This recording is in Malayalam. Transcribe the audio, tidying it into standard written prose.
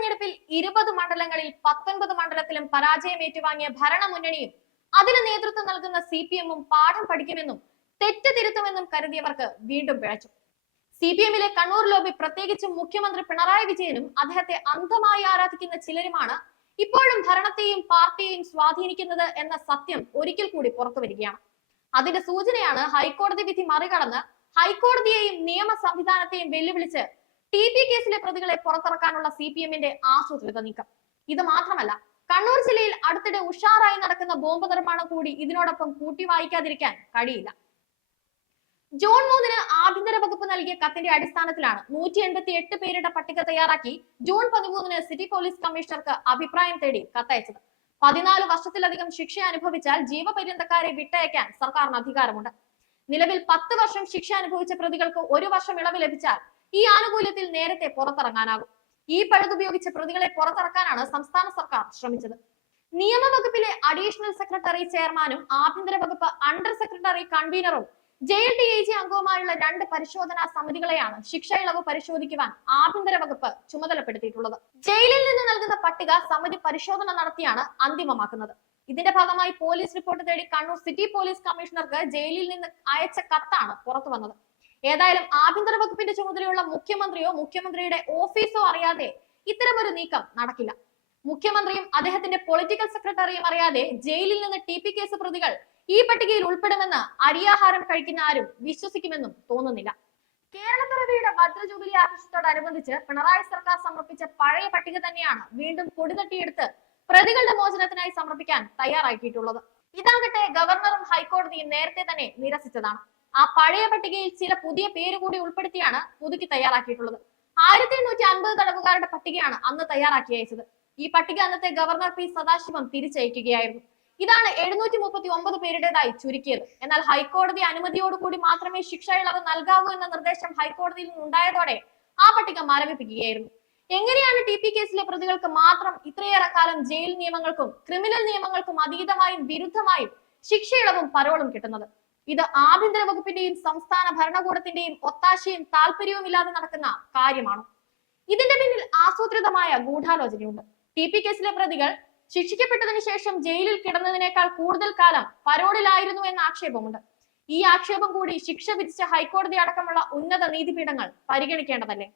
തെരഞ്ഞെടുപ്പിൽ 20 മണ്ഡലങ്ങളിൽ 19 മണ്ഡലത്തിലും പരാജയം ഏറ്റുവാങ്ങിയ ഭരണമുന്നണിയും അതിന് നേതൃത്വം നൽകുന്ന CPM-ഉം പാഠം പഠിക്കുമെന്നും തെറ്റ് തിരുത്തുമെന്നും കരുതിയവർക്ക് വീണ്ടും പിഴച്ചു. CPM-ലെ കണ്ണൂർ ലോബി, പ്രത്യേകിച്ചും മുഖ്യമന്ത്രി പിണറായി വിജയനും അദ്ദേഹത്തെ അന്ധമായി ആരാധിക്കുന്ന ചിലരുമാണ് ഇപ്പോഴും ഭരണത്തെയും പാർട്ടിയെയും സ്വാധീനിക്കുന്നത് എന്ന സത്യം ഒരിക്കൽ കൂടി പുറത്തു വരികയാണ്. അതിന്റെ സൂചനയാണ് ഹൈക്കോടതി വിധി മറികടന്ന് ഹൈക്കോടതിയെയും നിയമ സംവിധാനത്തെയും വെല്ലുവിളിച്ച് TP കേസിലെ പ്രതികളെ പുറത്തിറക്കാനുള്ള CPM-ന്റെ ആസൂത്രിത നീക്കം. ഇത് മാത്രമല്ല, കണ്ണൂർ ജില്ലയിൽ അടുത്തിടെ ഉഷാറായി നടക്കുന്ന ബോംബ് നിർമ്മാണം കൂടി ഇതിനോടൊപ്പം കൂട്ടി വായിക്കാതിരിക്കാൻ കഴിയില്ല. ജൂൺ 3-ന് ആഭ്യന്തര വകുപ്പ് നൽകിയ കത്തിന്റെ അടിസ്ഥാനത്തിലാണ് 188 പേരുടെ പട്ടിക തയ്യാറാക്കി ജൂൺ 13-ന് സിറ്റി പോലീസ് കമ്മീഷണർക്ക് അഭിപ്രായം തേടി കത്തയച്ചത്. 14 വർഷത്തിലധികം ശിക്ഷ അനുഭവിച്ചാൽ ജീവപര്യന്തക്കാരെ വിട്ടയക്കാൻ സർക്കാരിന് അധികാരമുണ്ട്. നിലവിൽ 10 വർഷം ശിക്ഷ അനുഭവിച്ച പ്രതികൾക്ക് 1 വർഷം ഇളവ് ലഭിച്ചാൽ ഈ ആനുകൂല്യത്തിൽ നേരത്തെ പുറത്തിറങ്ങാനാകും. ഈ പഴുതുപയോഗിച്ച് പ്രതികളെ പുറത്തിറക്കാനാണ് സംസ്ഥാന സർക്കാർ ശ്രമിച്ചത്. നിയമവകുപ്പിലെ അഡീഷണൽ സെക്രട്ടറി ചെയർമാനും ആഭ്യന്തര വകുപ്പ് അണ്ടർ സെക്രട്ടറി കൺവീനറും ജയിൽ DIG അംഗവുമായുള്ള 2 പരിശോധനാ സമിതികളെയാണ് ശിക്ഷ ഇളവ് പരിശോധിക്കുവാൻ ആഭ്യന്തര വകുപ്പ് ചുമതലപ്പെടുത്തിയിട്ടുള്ളത്. ജയിലിൽ നിന്ന് നൽകുന്ന പട്ടിക സമിതി പരിശോധന നടത്തിയാണ് അന്തിമമാക്കുന്നത്. ഇതിന്റെ ഭാഗമായി പോലീസ് റിപ്പോർട്ട് തേടി കണ്ണൂർ സിറ്റി പോലീസ് കമ്മീഷണർക്ക് ജയിലിൽ നിന്ന് അയച്ച കത്താണ് പുറത്തു വന്നത്. ഏതായാലും ആഭ്യന്തര വകുപ്പിന്റെ ചുമതലയുള്ള മുഖ്യമന്ത്രിയോ മുഖ്യമന്ത്രിയുടെ ഓഫീസോ അറിയാതെ ഇത്തരമൊരു നീക്കം നടക്കില്ല. മുഖ്യമന്ത്രിയും അദ്ദേഹത്തിന്റെ പൊളിറ്റിക്കൽ സെക്രട്ടറിയും അറിയാതെ ജയിലിൽ നിന്ന് TP കേസ് പ്രതികൾ ഈ പട്ടികയിൽ ഉൾപ്പെടുമെന്ന് അരിയാഹാരം കഴിക്കുന്ന ആരും വിശ്വസിക്കുമെന്നും തോന്നുന്നില്ല. കേരളപ്പിറവിയുടെ വജ്ര ജൂബിലി ആഘോഷത്തോടനുബന്ധിച്ച് പിണറായി സർക്കാർ സമർപ്പിച്ച പഴയ പട്ടിക തന്നെയാണ് വീണ്ടും പൊടിതട്ടിയെടുത്ത് പ്രതികളുടെ മോചനത്തിനായി സമർപ്പിക്കാൻ തയ്യാറാക്കിയിട്ടുള്ളത്. ഇതാകട്ടെ ഗവർണറും ഹൈക്കോടതിയും നേരത്തെ തന്നെ നിരസിച്ചതാണ്. ആ പഴയ പട്ടികയിൽ ചില പുതിയ പേര് കൂടി ഉൾപ്പെടുത്തിയാണ് പുതുക്കി തയ്യാറാക്കിയിട്ടുള്ളത്. 1850 തടവുകാരുടെ പട്ടികയാണ് അന്ന് തയ്യാറാക്കി അയച്ചത്. ഈ പട്ടിക അന്നത്തെ ഗവർണർ P സദാശിവം തിരിച്ചയക്കുകയായിരുന്നു. ഇതാണ് 739 പേരുടേതായി ചുരുക്കിയത്. എന്നാൽ ഹൈക്കോടതി അനുമതിയോടുകൂടി മാത്രമേ ശിക്ഷ ഇളവ് നൽകാവൂ എന്ന നിർദ്ദേശം ഹൈക്കോടതിയിൽ നിന്നുണ്ടായതോടെ ആ പട്ടിക മരവിപ്പിക്കുകയായിരുന്നു. എങ്ങനെയാണ് TP കേസിലെ പ്രതികൾക്ക് മാത്രം ഇത്രയേറെ കാലം ജയിൽ നിയമങ്ങൾക്കും ക്രിമിനൽ നിയമങ്ങൾക്കും അതീതമായും വിരുദ്ധമായും ശിക്ഷ ഇളവും പരോളും കിട്ടുന്നത്? ഇത് ആഭ്യന്തര വകുപ്പിന്റെയും സംസ്ഥാന ഭരണകൂടത്തിന്റെയും ഒത്താശയും താല്പര്യവും ഇല്ലാതെ നടക്കുന്ന കാര്യമാണ്. ഇതിന്റെ പിന്നിൽ ആസൂത്രിതമായ ഗൂഢാലോചനയുണ്ട്. TP കേസിലെ പ്രതികൾ ശിക്ഷിക്കപ്പെട്ടതിനു ശേഷം ജയിലിൽ കിടന്നതിനേക്കാൾ കൂടുതൽ കാലം പരോളിലായിരുന്നു എന്ന ആക്ഷേപമുണ്ട്. ഈ ആക്ഷേപം കൂടി ശിക്ഷ വിധിച്ച ഹൈക്കോടതി അടക്കമുള്ള ഉന്നത നീതിപീഠങ്ങൾ പരിഗണിക്കേണ്ടതല്ലേ?